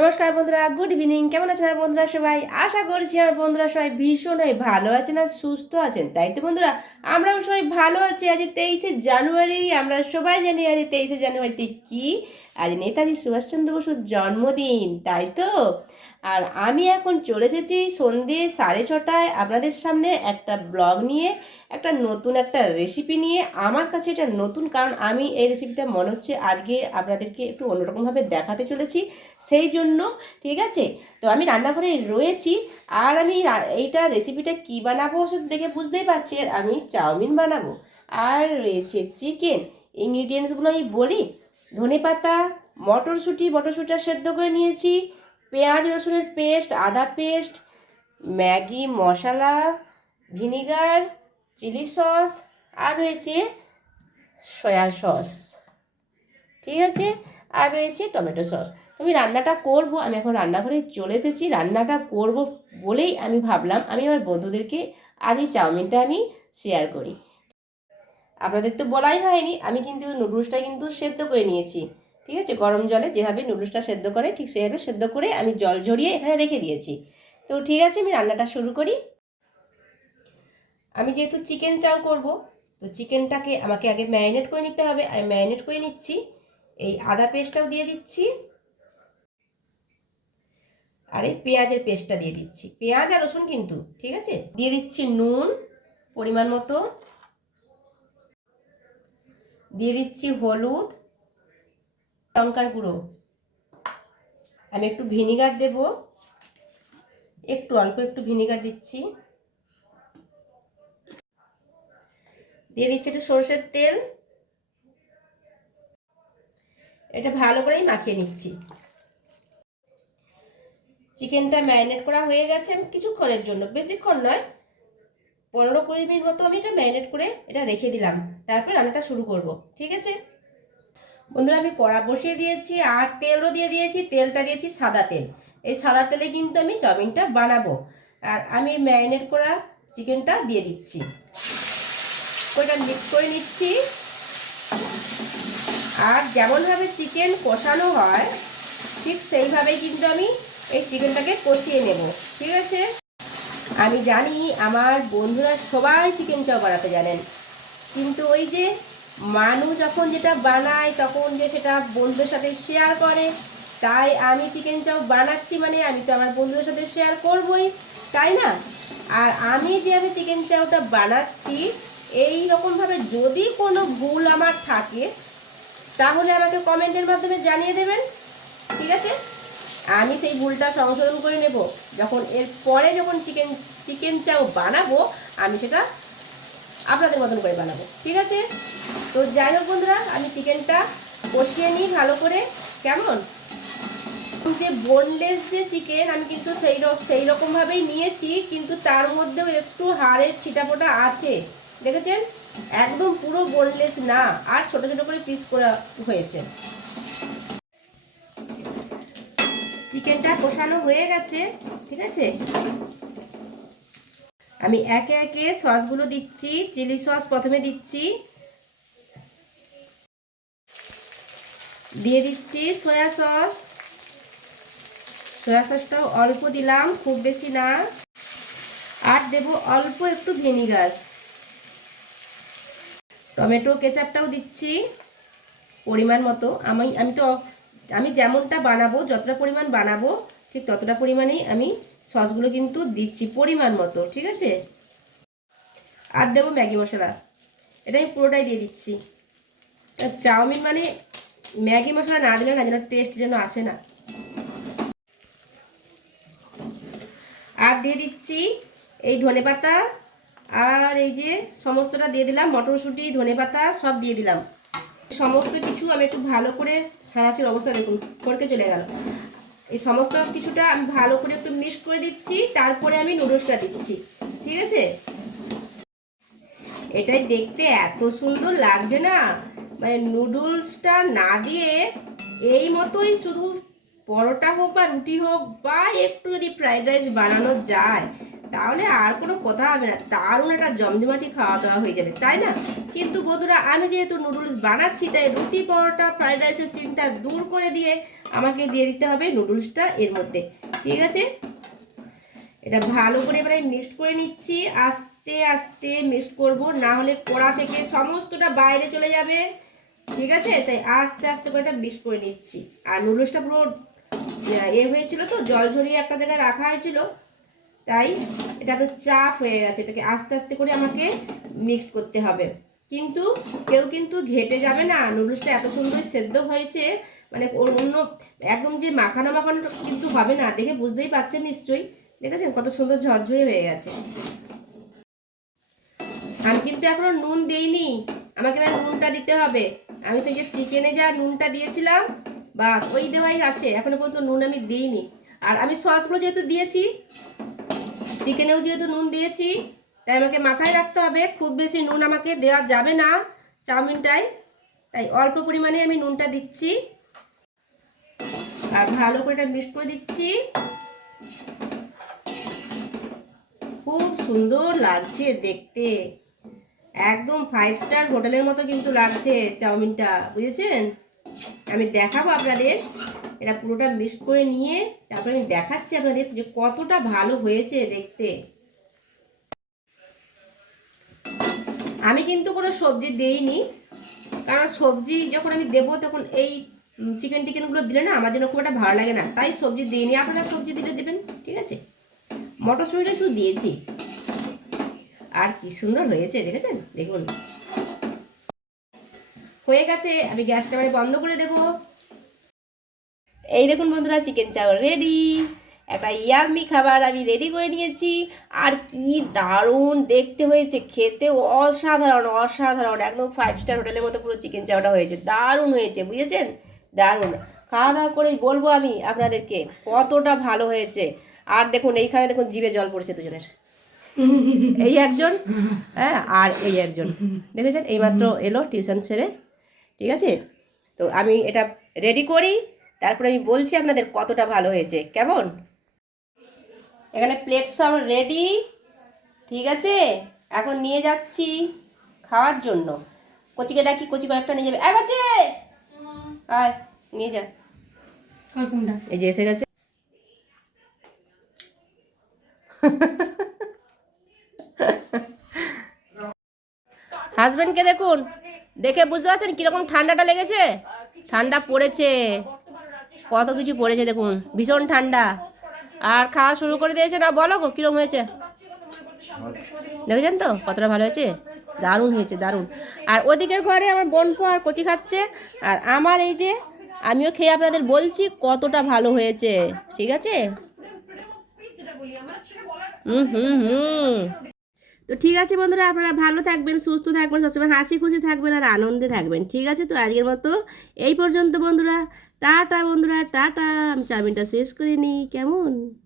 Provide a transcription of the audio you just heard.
নমস্কার বন্ধুরা good evening কেমন আছেন আর বন্ধুরা সবাই? আশা করছি আমার বন্ধুরা সবাই ভীষণই ভালো আছেন আর সুস্থ আছেন। তাই তো বন্ধুরা, আমরাও সবাই ভালো আছি। আজ তেইশে জানুয়ারি, আমরা সবাই জানি আজ তেইশে জানুয়ারিতে কি? আজ নেতাজি সুভাষচন্দ্র বসুর জন্মদিন, তাই তো? আর আমি এখন চলে এসেছি সন্ধে সাড়ে ছটায় আপনাদের সামনে একটা ব্লগ নিয়ে, একটা নতুন একটা রেসিপি নিয়ে। আমার কাছে এটা নতুন, কারণ আমি এই রেসিপিটা মনে হচ্ছে আজকে আপনাদেরকে একটু অন্যরকমভাবে দেখাতে চলেছি। সেই জন্য, ঠিক আছে? তো আমি রান্নাঘরে রয়েছি, আর আমি এইটা রেসিপিটা কি বানাবো সেটা দেখে বুঝতেই পারছি আমি চাউমিন বানাবো। আর রয়েছে চিকেন ইনগ্রিডিয়েন্টসগুলো আমি বলি। ধনে পাতা মটরশুঁটি মটরশুঁটিটা সেদ্ধ করে নিয়েছি। পেঁয়াজ, রসুনের পেস্ট, আদা পেস্ট, ম্যাগি, মশলা, ভিনিগার, চিলি সস, আর রয়েছে সয়া সস। ঠিক আছে? আর রয়েছে টমেটো সস। আমি রান্নাটা করব, আমি এখন রান্নাঘরে চলে এসেছি। রান্নাটা করব বলেই আমি ভাবলাম, আমি আমার বন্ধুদেরকে এই চাউমিনটা আমি শেয়ার করি। আপনাদের তো বলাই হয়নি, আমি কিন্তু নুডলসটা কিন্তু সেদ্ধ করে নিয়েছি। ঠিক আছে? গরম জলে যেভাবে নুডলসটা সেদ্ধ করে ঠিক সেভাবে সেদ্ধ করে আমি জল ঝরিয়ে এখানে রেখে দিয়েছি। তো ঠিক আছে, আমি রান্নাটা শুরু করি। আমি যেহেতু চিকেন চাও করব, তো চিকেনটাকে আমাকে আগে ম্যারিনেট করে নিতে হবে। আমি ম্যারিনেট করে নিচ্ছি, এই আদা পেস্টটাও দিয়ে দিচ্ছি আর এই পেঁয়াজের পেস্টটা দিয়ে দিচ্ছি। পেঁয়াজ আর রসুন কিন্তু, ঠিক আছে? দিয়ে দিচ্ছি নুন পরিমাণ মতো। দিয়ে দিচ্ছি হলুদ লঙ্কার গুঁড়ো। আমি একটু ভিনিগার দেব। একটু, অল্প একটু ভিনিগার দিচ্ছি। দিয়ে দিচ্ছি একটু সর্ষের তেল। এটা ভালো করেই মাখিয়ে নিচ্ছি। চিকেনটা ম্যারিনেট করা হয়ে গেছে আমি কিছুক্ষণের জন্য। বেশিক্ষণ নয়, পনেরো কুড়ি মিনিট মতো আমি এটা ম্যারিনেট করে এটা রেখে দিলাম। তারপর রান্নাটা শুরু করব। ঠিক আছে? বন্ধুরা আমি কড়া বসিয়ে দিয়েছি, আর তেলও দিয়ে দিয়েছি, তেলটা দিয়েছি সাদা তেল। এই সাদা তেলে কিন্তু আমি চাউমিনটা বানাবো। আর আমি ম্যারিনেট করা চিকেনটা দিয়ে দিচ্ছি। ওইটা মিক্স করে নিচ্ছি। আর যেমনভাবে চিকেন কষানো হয়, ঠিক সেইভাবেই কিন্তু আমি এই চিকেনটাকে কষিয়ে নেব। ঠিক আছে? আমি জানি আমার বন্ধুরা সবাই চিকেন চাও বানাতে জানেন। কিন্তু ওই যে মানুষ যখন যেটা বানায়, তখন যে সেটা বন্ধুদের সাথে শেয়ার করে। তাই আমি চিকেন চাও বানাচ্ছি মানে আমি তো আমার বন্ধুদের সাথে শেয়ার করবই, তাই না? আর আমি যেভাবে চিকেন চাউটা বানাচ্ছি, এই রকমভাবে যদি কোনো ভুল আমার থাকে, তাহলে আমাকে কমেন্টের মাধ্যমে জানিয়ে দেবেন। ঠিক আছে? আমি সেই ভুলটা সংশোধন করে নেব। যখন এর পরে যখন চিকেন চিকেন চাও বানাবো, আমি সেটা আপনাদের মতন করে বানাবো, ঠিক আছে? তো যাই হোক বন্ধুরা, আমি চিকেনটা কষিয়ে নিই ভালো করে, কেমন? যে বোনলেস যে চিকেন আমি কিন্তু সেই সেই রকমভাবেই নিয়েছি, কিন্তু তার মধ্যেও একটু হাড়ের ছিটাফোটা আছে, দেখেছেন? একদম পুরো বোনলেস না, আর ছোট ছোট করে পিস করা হয়েছে। চিকেনটা কষানো হয়ে গেছে, ঠিক আছে? আমি একে একে সসগুলো দিচ্ছি, চিলি সস প্রথমে দিচ্ছি। দিয়ে দিচ্ছি সয়া সস। সয়া সসটাও অল্প দিলাম, খুব বেশি না। আর দেব অল্প একটু ভিনিগার। টমেটো, কেচাপটাও দিচ্ছি পরিমাণ মতো। আমি আমি তো, আমি যেমনটা বানাবো, যতটা পরিমাণ বানাবো ঠিক ততটা পরিমাণেই আমি সসগুলো কিন্তু দিচ্ছি পরিমাণ মতো, ঠিক আছে? আর দেবো ম্যাগি মশলা। এটা আমি পুরোটাই দিয়ে দিচ্ছি। চাউমিন মানে ম্যাগি মশলা না দিলে না, যেন টেস্ট যেন আসে না। আর দিয়ে দিচ্ছি এই ধনে পাতা, আর এই যে সমস্তটা দিয়ে দিলাম, মটরশুঁটি, ধনে পাতা, সব দিয়ে দিলাম। সমস্ত কিছু আমি একটু ভালো করে সারাশির অবস্থা দেখুন ফরকে চলে গেল। এই সমস্ত কিছুটা আমি ভালো করে একটু মিক্স করে দিচ্ছি, তারপরে আমি নুডলসটা দিচ্ছি, ঠিক আছে? এটাই দেখতে এত সুন্দর লাগছে না? মানে নুডলসটা না দিয়ে এই মতোই শুধু পরোটা হোক বা রুটি হোক বা একটু যদি ফ্রাইড রাইস বানানো যায় তাহলে আর কোনো কথা হবে না। দারুণ একটা জমজমাটি খাওয়া দাওয়া হয়ে যাবে, তাই না? কিন্তু বন্ধুরা, আমি যেহেতু নুডলস বানাচ্ছি, তাই রুটি পরোটা, ফ্রাইড রাইসের চিন্তা দূর করে দিয়ে আমাকে দিয়ে দিতে হবে নুডলসটা এর মধ্যে। ঠিক আছে? এটা ভালো করে এবারে মিক্সড করে নিচ্ছি। আস্তে আস্তে মিক্সড করব, না হলে কড়া থেকে সমস্তটা বাইরে চলে যাবে। ঠিক আছে? তাই আস্তে আস্তে করে এটা মিক্সড করে নিচ্ছি। আর নুডলসটা পুরো এ হয়েছিল তো, জল ঝরিয়ে একটা জায়গায় রাখা হয়েছিল। তাই এটা তো চাপ হয়ে গেছে, এটাকে আস্তে আস্তে করে আমাকে মিক্সড করতে হবে। কিন্তু কেউ কিন্তু ঘেটে যাবে না নুডলসটা এত সুন্দর সেদ্ধ হয়েছে মানে অন্য একদম যে মাখানো মাখানো কিন্তু হবে না, দেখে বুঝতেই পারছেন নিশ্চয়ই, দেখেছেন কত সুন্দর ঝরঝরে হয়ে গেছে। আমি কিন্তু এখনও নুন দেইনি, আমাকে এবার নুনটা দিতে হবে। আমি সেই যে চিকেনে যা নুনটা দিয়েছিলাম, বাস, ওই দেওয়াই আছে, এখনও পর্যন্ত নুন আমি দিইনি। আর আমি সসগুলো যেহেতু দিয়েছি চিকেনেও যেহেতু নুন দিয়েছি, তাই আমাকে মাথায় রাখতে হবে, খুব বেশি নুন আমাকে দেওয়া যাবে না চাউমিনটায় তাই অল্প পরিমাণে আমি নুনটা দিচ্ছি। আর ভালো করে এটা মিক্স করে দিচ্ছি। খুব সুন্দর লাগছে দেখতে। একদম ফাইভ স্টার হোটেলের মতো কিন্তু লাগছে চাউমিনটা, বুঝেছেন? আমি দেখাবো আপনাদের। এটা পুরোটা মিক্স করে নিয়ে তারপরে আমি দেখাচ্ছি আপনাদের যে কতটা ভালো হয়েছে দেখতে। আমি কিন্তু কোনো সবজি দেইনি, কারণ সবজি যখন আমি দেবো তখন এই চিকেন টিকেনগুলো দিলে না আমার জন্য খুব একটা ভালো লাগে না। তাই সবজি দিইনি। আপনারা সবজি দিলে দেবেন, ঠিক আছে? মটরশুঁটিটা শুধু দিয়েছি। আর কি সুন্দর হয়েছে, দেখেছেন? দেখুন। হয়ে গেছে। আমি গ্যাসটা এবারে বন্ধ করে দেবো। এই দেখুন বন্ধুরা চিকেন চাও রেডি একটা ইয়ামি খাবার আমি রেডি করে নিয়েছি। আর কি দারুণ দেখতে হয়েছে, খেতে অসাধারণ অসাধারণ। একদম ফাইভ স্টার হোটেলের মতো পুরো চিকেন চাওটা হয়েছে। দারুণ হয়েছে, বুঝেছেন? দারুণ। খাওয়া দাওয়া করেই বলব আমি আপনাদেরকে, কতটা ভালো হয়েছে। আর দেখুন, এইখানে দেখুন, জিভে জল পড়েছে দুজনের। এই একজন হ্যাঁ আর এই একজন। দেখেছেন? এইমাত্র এলো টিউশন সেরে ঠিক আছে? তো আমি এটা রেডি করি। তারপরে আমি বলছি আপনাদের কতটা ভালো হয়েছে। কেমন? এখানে প্লেট সব রেডি ঠিক আছে? এখন নিয়ে যাচ্ছি খাওয়ার জন্য। কচিকে ডাকি, কচি কয়েকটা নিয়ে যাবে। এক আছে আয়, নিয়ে যা। এই যে এসে গেছে। হাজব্যান্ডকে দেখুন। দেখে বুঝতে পারছেন কীরকম ঠান্ডাটা লেগেছে? ঠান্ডা পড়েছে। কত কিছু পড়েছে দেখুন, ভীষণ ঠান্ডা। আর খাওয়া শুরু করে দিয়েছে না, বলো গো কীরকম হয়েছে? দেখেছেন তো, কতটা ভালো হয়েছে? দারুণ হয়েছে, দারুণ। আর ওদিকের ঘরে আমার বোন আর কচি খাচ্ছে, আর আমার এই যে, আমিও খেয়ে আপনাদের বলছি কতটা ভালো হয়েছে, ঠিক আছে? হুম হুম হুম। তো ঠিক আছে বন্ধুরা, আপনারা ভালো থাকবেন, সুস্থ থাকবেন, সবসময় হাসি খুশি থাকবেন আর আনন্দে থাকবেন, ঠিক আছে? তো আজকের মতো এই পর্যন্ত বন্ধুরা। টাটা বন্ধুরা টাটা। আমি চাউমিনটা শেষ করে নিই। কেমন?